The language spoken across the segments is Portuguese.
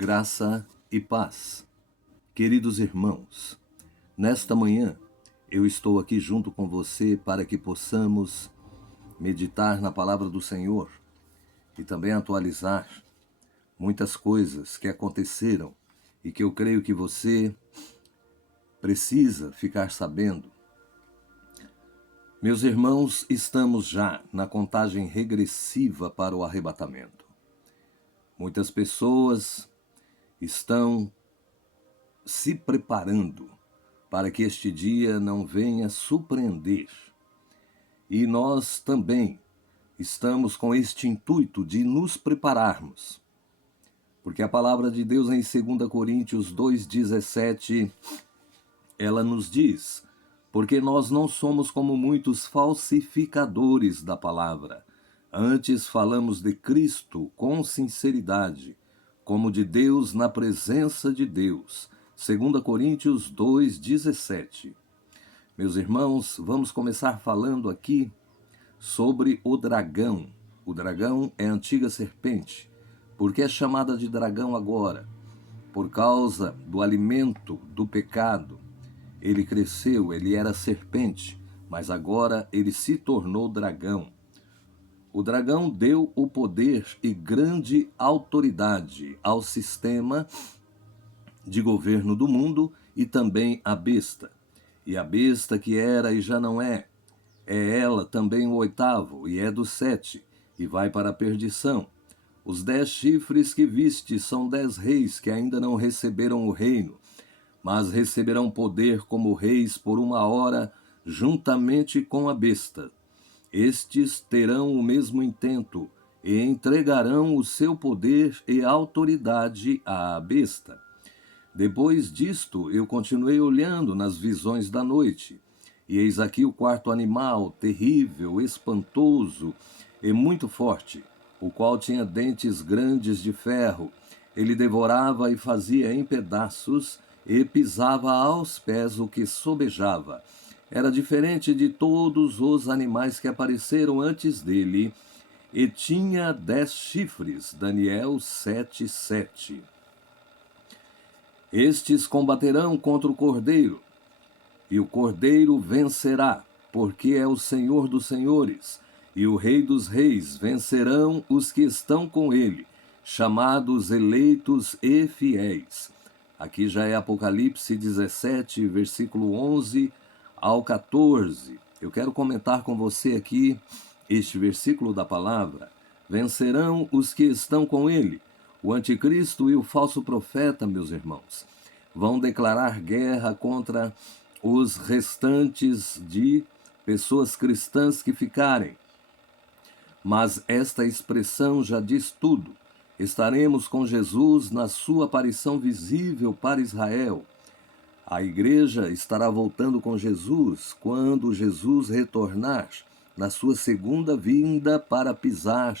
Graça e paz. Queridos irmãos, nesta manhã eu estou aqui junto com você para que possamos meditar na palavra do Senhor e também atualizar muitas coisas que aconteceram e que eu creio que você precisa ficar sabendo. Meus irmãos, estamos já na contagem regressiva para o arrebatamento. Muitas pessoas estão se preparando para que este dia não venha surpreender. E nós também estamos com este intuito de nos prepararmos. Porque a palavra de Deus em 2 Coríntios 2,17, ela nos diz: porque nós não somos como muitos falsificadores da palavra. Antes falamos de Cristo com sinceridade, como de Deus na presença de Deus. 2 Coríntios 2,17. Meus irmãos, vamos começar falando aqui sobre o dragão. O dragão é a antiga serpente. Por que é chamada de dragão agora? Por causa do alimento do pecado. Ele cresceu, ele era serpente, mas agora ele se tornou dragão. O dragão deu o poder e grande autoridade ao sistema de governo do mundo e também à besta. E a besta que era e já não é ela também o oitavo, e é do 7, e vai para a perdição. Os 10 chifres que viste são 10 reis que ainda não receberam o reino, mas receberão poder como reis por 1 hora, juntamente com a besta. Estes terão o mesmo intento, e entregarão o seu poder e autoridade à besta. Depois disto, eu continuei olhando nas visões da noite, e eis aqui o quarto animal, terrível, espantoso e muito forte, o qual tinha dentes grandes de ferro. Ele devorava e fazia em pedaços, e pisava aos pés o que sobejava. Era diferente de todos os animais que apareceram antes dele, e tinha 10 chifres. Daniel 7:7. Estes combaterão contra o Cordeiro, e o Cordeiro vencerá, porque é o Senhor dos senhores, e o Rei dos reis. Vencerão os que estão com ele, chamados eleitos e fiéis. Aqui já é Apocalipse 17, versículo 11 ao 14. Eu quero comentar com você aqui este versículo da palavra. Vencerão os que estão com ele. O anticristo e o falso profeta, meus irmãos, vão declarar guerra contra os restantes de pessoas cristãs que ficarem. Mas esta expressão já diz tudo. Estaremos com Jesus na sua aparição visível para Israel. A igreja estará voltando com Jesus quando Jesus retornar na sua segunda vinda para pisar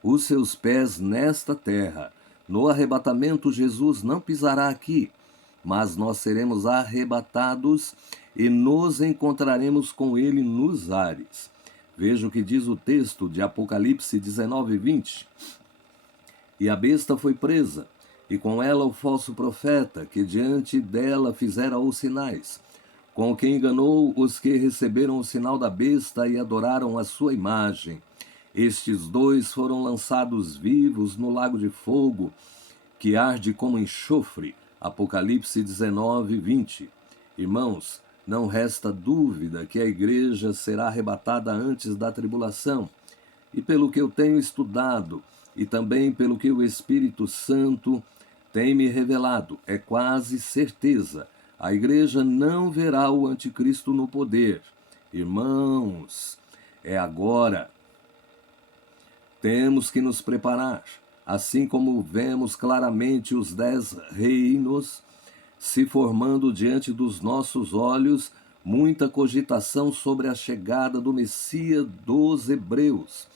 os seus pés nesta terra. No arrebatamento, Jesus não pisará aqui, mas nós seremos arrebatados e nos encontraremos com ele nos ares. Veja o que diz o texto de Apocalipse 19:20. E a besta foi presa, e com ela o falso profeta, que diante dela fizera os sinais, com o que enganou os que receberam o sinal da besta e adoraram a sua imagem. Estes 2 foram lançados vivos no lago de fogo, que arde como enxofre. Apocalipse 19:20. Irmãos, não resta dúvida que a igreja será arrebatada antes da tribulação. E pelo que eu tenho estudado, e também pelo que o Espírito Santo tem me revelado, é quase certeza, a igreja não verá o anticristo no poder. Irmãos, é agora. Temos que nos preparar, assim como vemos claramente os 10 reinos se formando diante dos nossos olhos, muita cogitação sobre a chegada do Messias dos hebreus.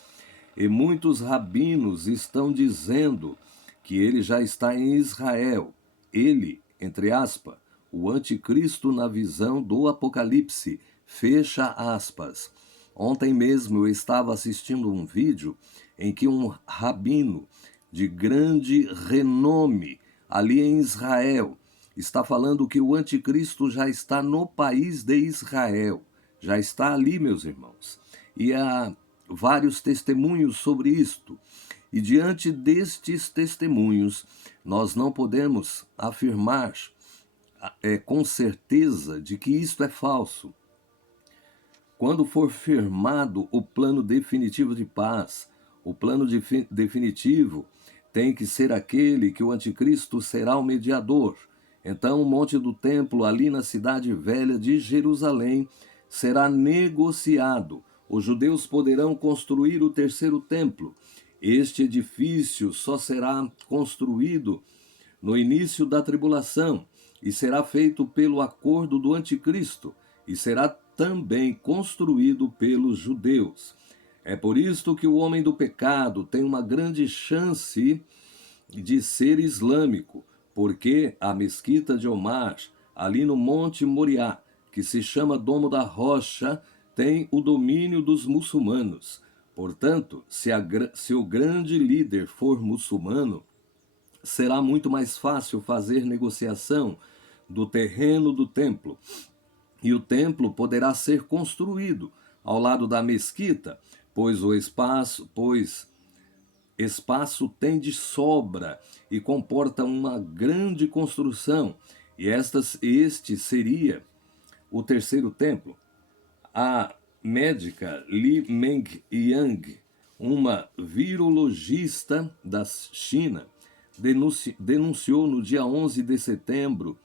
E muitos rabinos estão dizendo que ele já está em Israel. Ele, entre aspas, o anticristo na visão do Apocalipse, fecha aspas. Ontem mesmo eu estava assistindo um vídeo em que um rabino de grande renome ali em Israel. Está falando que o anticristo já está no país de Israel. Já está ali, meus irmãos. E há vários testemunhos sobre isto. E diante destes testemunhos, nós não podemos afirmar com certeza de que isto é falso. Quando for firmado o plano definitivo de paz, o plano definitivo tem que ser aquele que o anticristo será o mediador. Então o monte do templo, ali na cidade velha de Jerusalém, será negociado. Os judeus poderão construir o terceiro templo. Este edifício só será construído no início da tribulação e será feito pelo acordo do anticristo e será também construído pelos judeus. É por isto que o homem do pecado tem uma grande chance de ser islâmico, porque a mesquita de Omar, ali no Monte Moriá, que se chama Domo da Rocha, tem o domínio dos muçulmanos. Portanto, se o grande líder for muçulmano, será muito mais fácil fazer negociação do terreno do templo. E o templo poderá ser construído ao lado da mesquita, pois espaço tem de sobra e comporta uma grande construção. E este seria o terceiro templo. A médica Li Meng-yang, uma virologista da China, denunciou no dia 11 de setembro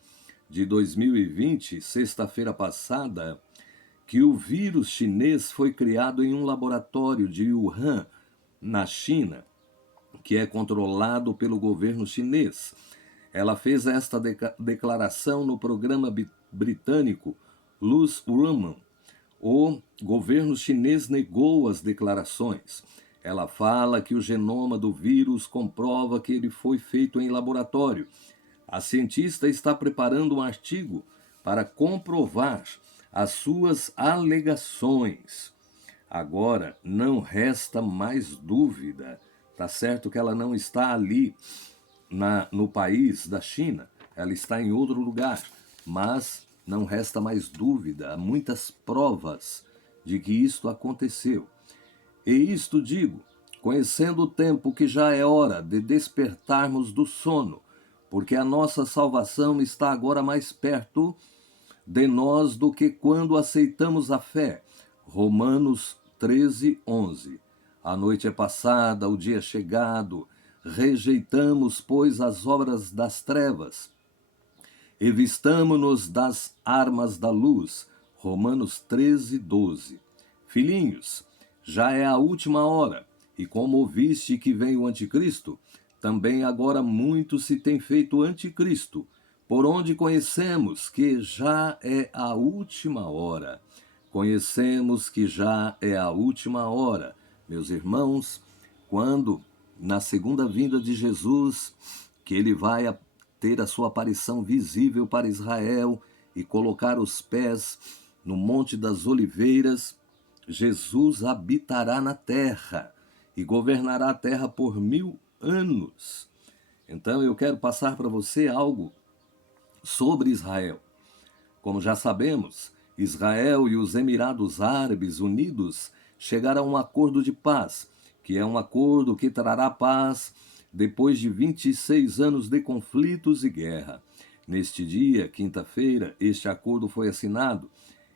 de 2020, sexta-feira passada, que o vírus chinês foi criado em um laboratório de Wuhan, na China, que é controlado pelo governo chinês. Ela fez esta declaração no programa britânico Luz Woman. O governo chinês negou as declarações. Ela fala que o genoma do vírus comprova que ele foi feito em laboratório. A cientista está preparando um artigo para comprovar as suas alegações. Agora, não resta mais dúvida. Tá certo que ela não está ali no país da China, ela está em outro lugar, mas não resta mais dúvida, há muitas provas de que isto aconteceu. E isto digo, conhecendo o tempo que já é hora de despertarmos do sono, porque a nossa salvação está agora mais perto de nós do que quando aceitamos a fé. Romanos 13, 11. A noite é passada, o dia é chegado, rejeitamos, pois, as obras das trevas e vistamo-nos das armas da luz. Romanos 13, 12. Filhinhos, já é a última hora, e como ouviste que vem o anticristo, também agora muito se tem feito anticristo, por onde conhecemos que já é a última hora. Conhecemos que já é a última hora. Meus irmãos, quando na segunda vinda de Jesus, que ele vai ter a sua aparição visível para Israel e colocar os pés no Monte das Oliveiras, Jesus habitará na terra e governará a terra por 1000 anos. Então eu quero passar para você algo sobre Israel. Como já sabemos, Israel e os Emirados Árabes Unidos chegaram a um acordo de paz, que é um acordo que trará paz depois de 26 anos de conflitos e guerra. Neste dia, quinta-feira, este acordo foi assinado.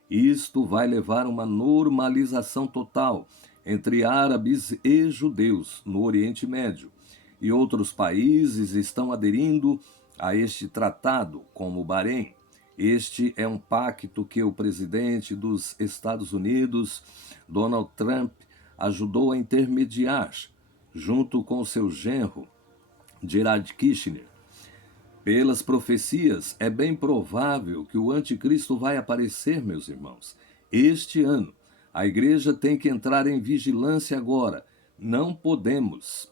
Isto vai levar a uma normalização total entre árabes e judeus no Oriente Médio. E outros países estão aderindo a este tratado, como o Bahrein. Este é um pacto que o presidente dos Estados Unidos, Donald Trump, ajudou a intermediar, junto com seu genro, Jared Kushner. Pelas profecias, é bem provável que o anticristo vai aparecer, meus irmãos, este ano. A igreja tem que entrar em vigilância agora. Não podemos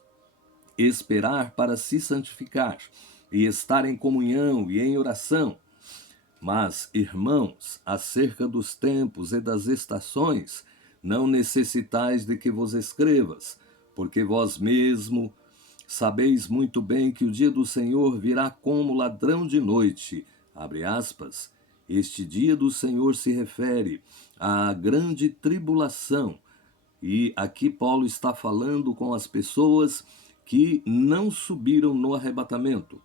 esperar para se santificar e estar em comunhão e em oração. Mas, irmãos, acerca dos tempos e das estações, não necessitais de que vos escrevas, porque vós mesmo Sabeis muito bem que o dia do Senhor virá como ladrão de noite. Abre aspas. Este dia do Senhor se refere à grande tribulação. E aqui Paulo está falando com as pessoas que não subiram no arrebatamento.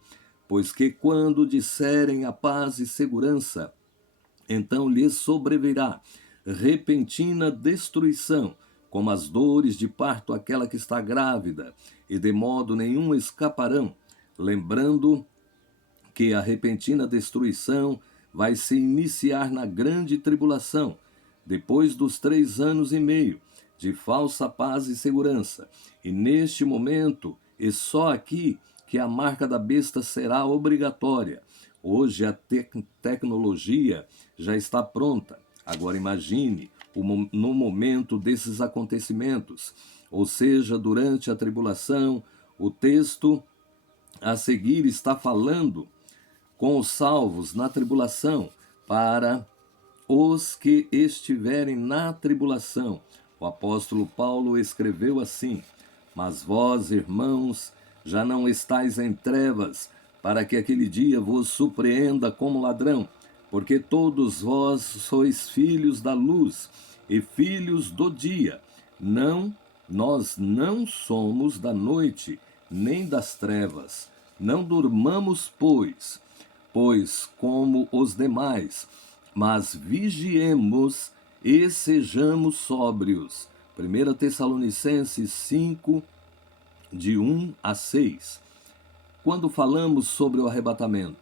Pois que quando disserem a paz e segurança, então lhes sobrevirá repentina destruição, como as dores de parto àquela que está grávida, e de modo nenhum escaparão, lembrando que a repentina destruição vai se iniciar na grande tribulação, depois dos 3 anos e meio de falsa paz e segurança. E neste momento, e só aqui, que a marca da besta será obrigatória. Hoje a tecnologia já está pronta. Agora imagine no momento desses acontecimentos, ou seja, durante a tribulação. O texto a seguir está falando com os salvos na tribulação, para os que estiverem na tribulação. O apóstolo Paulo escreveu assim: mas vós, irmãos, já não estáis em trevas, para que aquele dia vos surpreenda como ladrão, porque todos vós sois filhos da luz e filhos do dia. Nós não somos da noite, nem das trevas. Não durmamos, pois como os demais, mas vigiemos e sejamos sóbrios. 1 Tessalonicenses 5, de 1 a 6. Quando falamos sobre o arrebatamento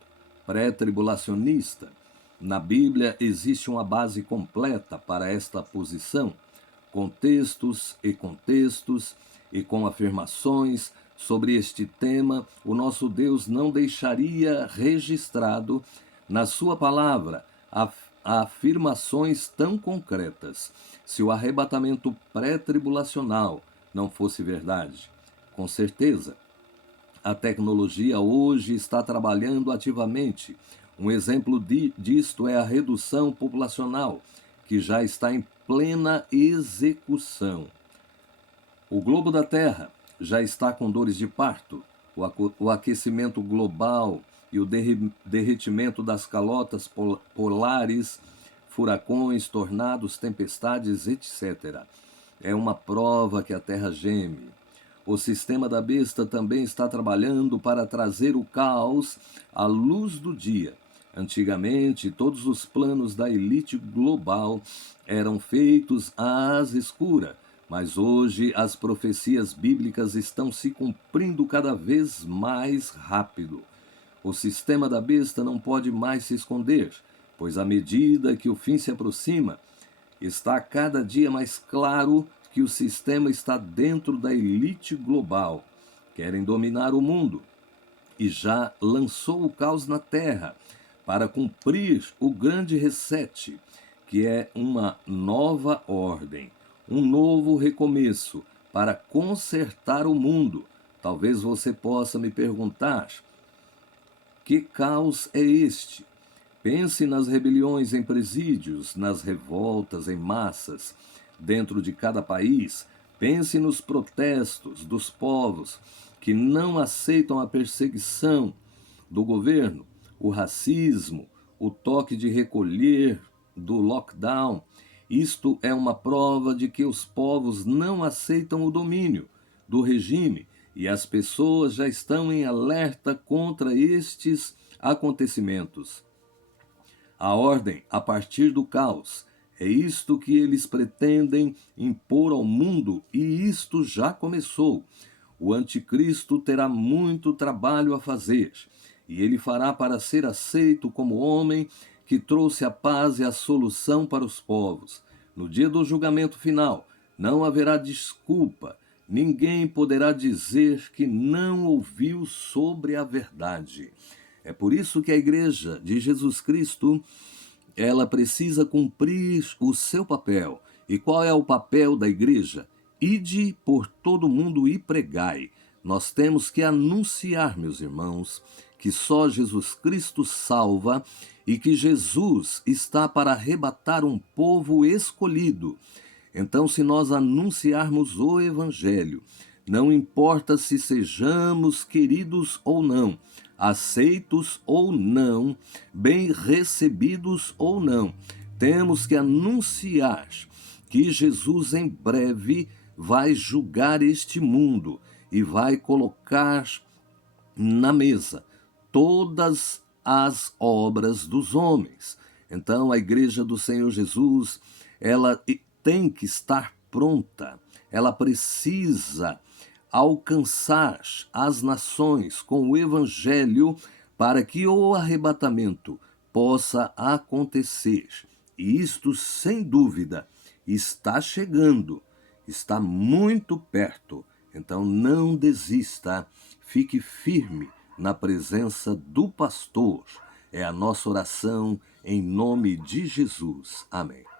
pré-tribulacionista, na Bíblia existe uma base completa para esta posição, com textos e com afirmações sobre este tema. O nosso Deus não deixaria registrado na sua palavra afirmações tão concretas se o arrebatamento pré-tribulacional não fosse verdade. Com certeza, a tecnologia hoje está trabalhando ativamente. Um exemplo disto é a redução populacional, que já está em plena execução. O globo da Terra já está com dores de parto. O aquecimento global e o derretimento das calotas polares, furacões, tornados, tempestades, etc. É uma prova que a Terra geme. O sistema da besta também está trabalhando para trazer o caos à luz do dia. Antigamente, todos os planos da elite global eram feitos às escuras, mas hoje as profecias bíblicas estão se cumprindo cada vez mais rápido. O sistema da besta não pode mais se esconder, pois à medida que o fim se aproxima, está cada dia mais claro que o sistema está dentro da elite global. Querem dominar o mundo e já lançou o caos na Terra para cumprir o grande reset, que é uma nova ordem, um novo recomeço para consertar o mundo. Talvez você possa me perguntar: que caos é este? Pense nas rebeliões em presídios, nas revoltas em massas dentro de cada país. Pense nos protestos dos povos que não aceitam a perseguição do governo, o racismo, o toque de recolher, do lockdown. Isto é uma prova de que os povos não aceitam o domínio do regime e as pessoas já estão em alerta contra estes acontecimentos. A ordem a partir do caos. É isto que eles pretendem impor ao mundo, e isto já começou. O anticristo terá muito trabalho a fazer, e ele fará para ser aceito como homem que trouxe a paz e a solução para os povos. No dia do julgamento final, não haverá desculpa. Ninguém poderá dizer que não ouviu sobre a verdade. É por isso que a Igreja de Jesus Cristo, ela precisa cumprir o seu papel. E qual é o papel da igreja? Ide por todo mundo e pregai. Nós temos que anunciar, meus irmãos, que só Jesus Cristo salva e que Jesus está para arrebatar um povo escolhido. Então, se nós anunciarmos o Evangelho, Não importa se sejamos queridos ou não, aceitos ou não, bem recebidos ou não, temos que anunciar que Jesus em breve vai julgar este mundo e vai colocar na mesa todas as obras dos homens. Então, a igreja do Senhor Jesus, ela tem que estar pronta, ela precisa alcançar as nações com o evangelho para que o arrebatamento possa acontecer. E isto, sem dúvida, está chegando, está muito perto. Então não desista, fique firme na presença do pastor. É a nossa oração em nome de Jesus. Amém.